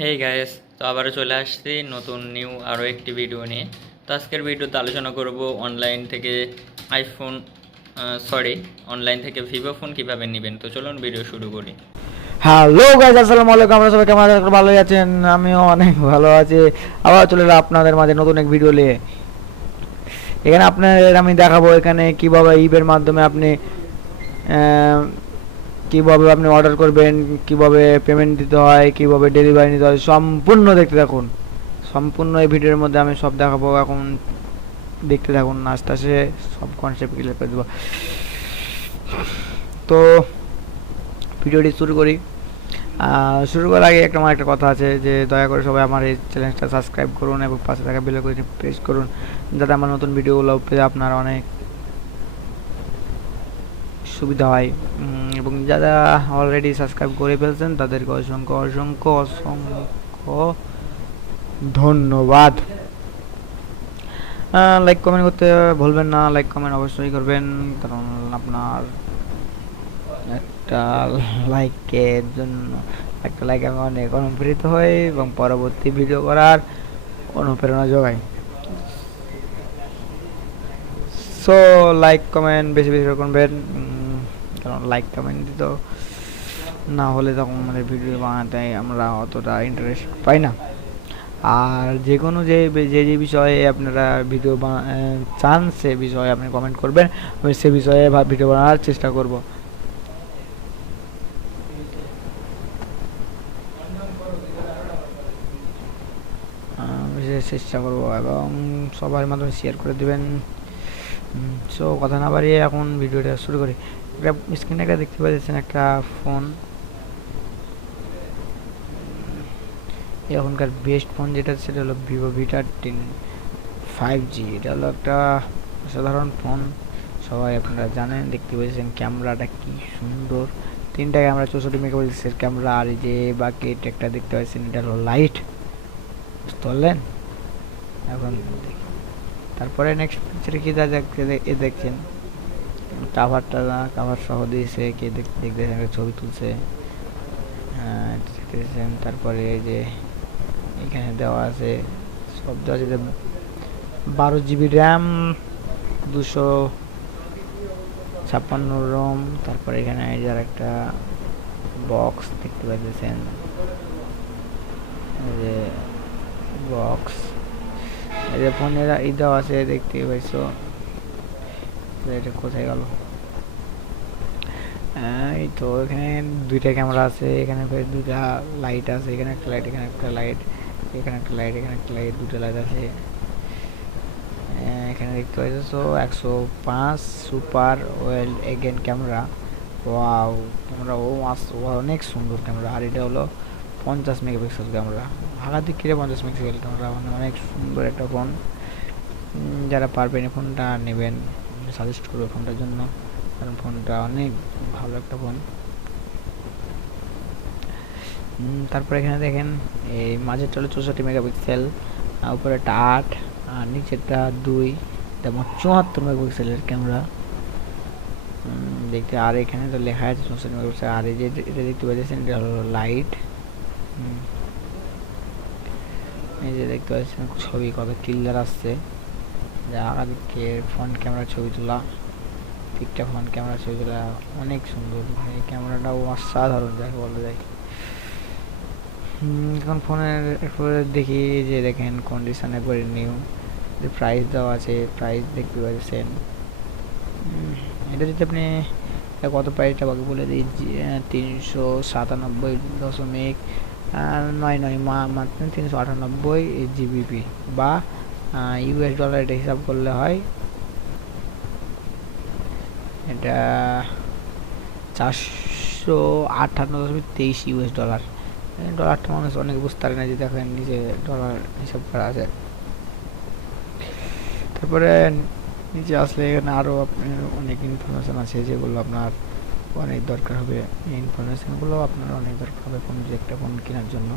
Hey guys, তো আবারও চলে আসছি নতুন নিউ আরও একটি ভিডিও নিয়ে। তো আজকের ভিডিওতে আলোচনা করব অনলাইন থেকে আইফোন সরি অনলাইন থেকে ভিভো ফোন কীভাবে নেবেন। তো চলুন ভিডিও শুরু করি। হ্যালো গাইস, আসসালামু আলাইকুম। আপনারা সবাই কেমন আছেন? ভালোই আছেন? আমিও অনেক ভালো আছি। আবার চলে এলাম আপনাদের মাঝে নতুন এক ভিডিও নিয়ে। এখানে আপনাদের আমি দেখাবো এখানে কিভাবে ইবের মাধ্যমে আপনি কিভাবে আপনি অর্ডার করবেন, কিভাবে পেমেন্ট দিতে হয়, কিভাবে ডেলিভারি নিতে হয়, সম্পূর্ণ দেখতে থাকুন। সম্পূর্ণ এই ভিডিওর মধ্যে আমি সব দেখাবো। এখন দেখতে থাকুন, আস্তে আস্তে সব কনসেপ্ট ক্লিয়ার করে দেবো। তো ভিডিওটি শুরু করি। শুরু করার আগে আমার একটা কথা আছে যে দয়া করে সবাই আমার এই চ্যানেলটা সাবস্ক্রাইব করুন এবং পাশে থাকা বেল আইকনটি প্রেস করুন, যাতে আমার নতুন ভিডিওগুলো পেতে আপনার অনেক সুবিধা হয়। এবং যারা অলরেডি সাবস্ক্রাইব করে ফেলছেন তাদেরকে অসংখ্য অসংখ্য অসংখ্য ধন্যবাদ। লাইক কমেন্ট করতে ভুলবেন না। লাইক কমেন্ট অবশ্যই করবেন, কারণ আপনার একটা লাইকের জন্য একটা লাইক আমি অনেক অনুপ্রেরিত হই এবং পরবর্তী ভিডিও করার অনুপ্রেরণা যোগাই। সো লাইক কমেন্ট বেশি বেশি করবেন, কারণ লাইক কমেন্ট দিতে না হলে তখন আমাদের ভিডিও বানাতে আমরা অতটা ইন্টারেস্ট পাই না। আর যে কোনো যে যে বিষয়ে আপনারা ভিডিও চান সে বিষয়ে আপনি কমেন্ট করবেন, আমি সে বিষয়ে ভিডিও বানানোর চেষ্টা করব। চেষ্টা করবো এবং সবার মাধ্যমে শেয়ার করে দেবেন। সো কথা না বাড়িয়ে এখন ভিডিওটা শুরু করি। একটা স্ক্রিনে একটা দেখতে পাচ্ছেন একটা ফোন, এখনকার বেস্ট ফোন যেটা সেটা হলো ভিভো V13 5G। এটা হলো একটা সাধারণ ফোন, সবাই আপনারা জানেন। দেখতে পাচ্ছেন ক্যামেরাটা কি সুন্দর, তিনটা ক্যামেরা, 64 মেগাপিক্সেলের ক্যামেরা। আর এই যে বাকি একটা দেখতে পাচ্ছেন এটা হলো লাইট, বুঝতে পারলেন? এখন তারপরে নেক্সট পিকচারে কি দেখছেন কাভারটা, কাভার সহ দিয়েছে, কে দেখতেছেন ছবি তুলছে, দেখতেছেন। তারপরে এই যে এখানে দেওয়া আছে, সব দেওয়া আছে 12GB র্যাম, 256 রোম। তারপরে এখানে এই যে একটা বক্স দেখতে পাচ্ছেন, এই যে বক্স, এই যে ফোনের এই দেওয়া আছে দেখতে পাইছো। এটা কোথায় গেল? এই তো এখানে দুইটা ক্যামেরা আছে, এখানে ফের দুইটা লাইট আছে, এখানে একটা লাইট, এখানে একটা লাইট, এখানে একটা লাইট, এখানে একটা লাইট, দুটো লাইট আছে। এখানে দেখতে পাচ্ছ 105 super well again camera. Wow, camera অনেক সুন্দর ক্যামেরা। আর এটা হলো 50 মেগাপিক্সেল ক্যামেরা, হাগার দিক থেকে 50 মেগাপিক্সেল ক্যামেরা, মানে অনেক সুন্দর একটা ফোন। যারা পারবেন এই ফোনটা নেবেন, সাজেস্ট করবো ফোনটার জন্য, কারণ ফোনটা অনেক ভালো একটা ফোন। তারপর এখানে দেখেন এই মাঝেরটা হলো 64 মেগাপিক্সেল, উপরেরটা 8 আর নিচেরটা 2, তেমন 74 মেগাপিক্সেলের ক্যামেরা দেখতে। আর এখানে তো লেখা আছে 64 মেগাপিক্সেল। আর এই যে এটা দেখতে পাচ্ছেন এটা হলো লাইট, এই যে দেখতে পাচ্ছেন ছবি কত ক্লিয়ার আসছে। যা আগে ফ্রন্ট ক্যামেরা ছবি তোলা, ঠিকঠাক ফ্রন্ট ক্যামেরা ছবি তোলা অনেক সুন্দর। এই ক্যামেরাটাও অসাধারণ যাকে বলা যায়। এখন ফোনের এরপরে দেখি যে দেখেন কন্ডিশন একবারে নিউ, যে প্রাইস দেওয়া আছে, প্রাইস দেখতে পাচ্ছেন। এটা যদি আপনি কত প্রাইসটা বাকি বলে দিই, 397.99 মাত্র 398 জিবিপি বা ইউএস ডলার এটা হিসাব করলে হয় এটা 458.23 ইউএস ডলার। ডলারটা মানুষ অনেক বুঝতে পারে না, যে দেখেন নিচে ডলার হিসাব করা আছে। তারপরে নিচে আসলে এখানে আরও আপনার অনেক ইনফরমেশান আছে যেগুলো আপনার অনেক দরকার হবে। এই ইনফরমেশানগুলো আপনার অনেক দরকার হবে ফোন, যে একটা ফোন কেনার জন্য।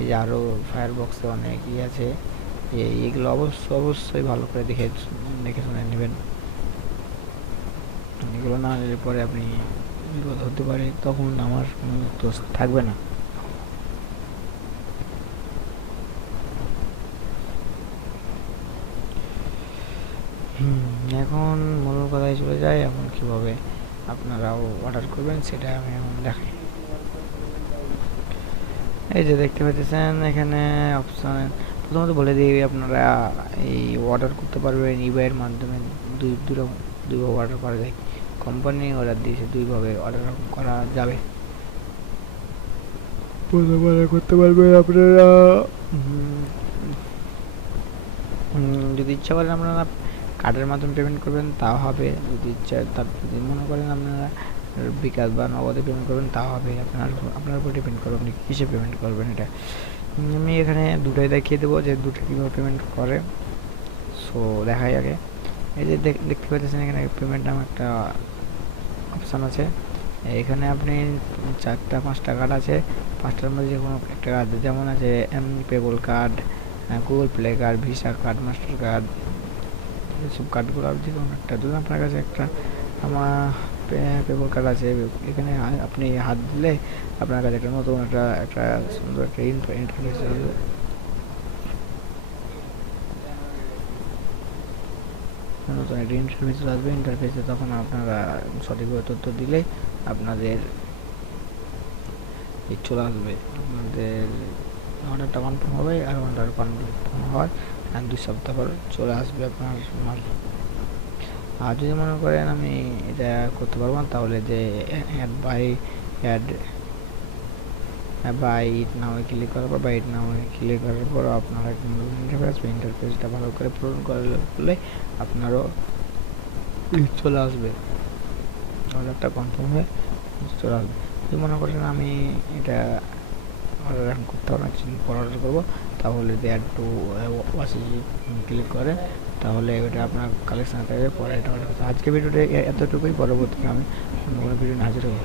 এই যে আরও ফায়ার বক্সে অনেক আছে, এইগুলো অবশ্যই ভালো করে দেখে শুনে নেবেন। এগুলো না নিলে পরে আপনি বিপদ হতে পারে, তখন আমার কোনো দোষ থাকবে না। এখন মূল কথায় চলে যায়, এখন কীভাবে আপনারাও অর্ডার করবেন সেটা আমি এখন দেখাই। এই যে দেখতে পাচ্ছেন এখানে অপশান, প্রথমত বলে দিই আপনারা এই অর্ডার করতে পারবেন ইবাইয়ের মাধ্যমে। দুইভাবে অর্ডার করা যায়, কোম্পানি অর্ডার দিয়েছে দুইভাবে অর্ডার করা যাবে। প্রথম অর্ডার করতে পারবেন আপনারা যদি ইচ্ছা করেন আপনারা কার্ডের মাধ্যমে পেমেন্ট করবেন তাও হবে, যদি ইচ্ছা যদি মনে করেন আপনারা বিকাশ বা নগদে পেমেন্ট করবেন তাও হবে, আপনার উপর ডিপেন্ড করবে আপনি কিসে পেমেন্ট করবেন। এটা আমি এখানে দুটোই দেখিয়ে দেবো যে দুটো কীভাবে পেমেন্ট করে। সো দেখাই আগে। এই যে দেখতে পাচ্ছেন এখানে পেমেন্ট নামে একটা অপশান আছে। এখানে আপনি 4-5টা কার্ড আছে, 5টার মধ্যে যে কোনো একটা কার্ড, যেমন আছে payable card, Google play card, visa card, master card, এইসব কার্ডগুলো যে কোনো একটা। যদি আপনার কাছে একটা আমার পেবল কার্ড আছে, এখানে আপনি হাত দিলে আপনার কাছে একটা নতুন একটা সুন্দর একটা ইন্টারফেস আসবে। নতুন একটা ইন্টারফেস আসবে, ইন্টারফেসে তখন আপনারা সঠিকভাবে তথ্য দিলে আপনাদের চলে আসবে, আপনাদের অর্ডারটা কনফার্ম হবে। আর অর্ডার কনফার্ম হওয়ার 2 সপ্তাহ পর চলে আসবে আপনার মাল। আর যদি মনে করেন আমি এটা করতে পারবো না, তাহলে যে অ্যাড বাই ইট নামে ক্লিক করার পর, আপনারা ইন্টারফেসটা ভালো করে পূরণ করলে আপনারও চলে আসবে, অর্ডারটা কনফার্ম হয়ে চলে আসবে। যদি মনে করেন আমি এটা অর্ডার এখন করতে পারবো না, পর অর্ডার করবো, তাহলে যদি অ্যাড টু ওয়াসি ক্লিক করেন তাহলে ওটা আপনার কালেকশানে থাকবে, পরে এটা অর্ডার করতে। আজকে ভিডিওটা এতটুকুই, পরবর্তীতে আমি অন্য কোনো ভিডিও হাজির হবো।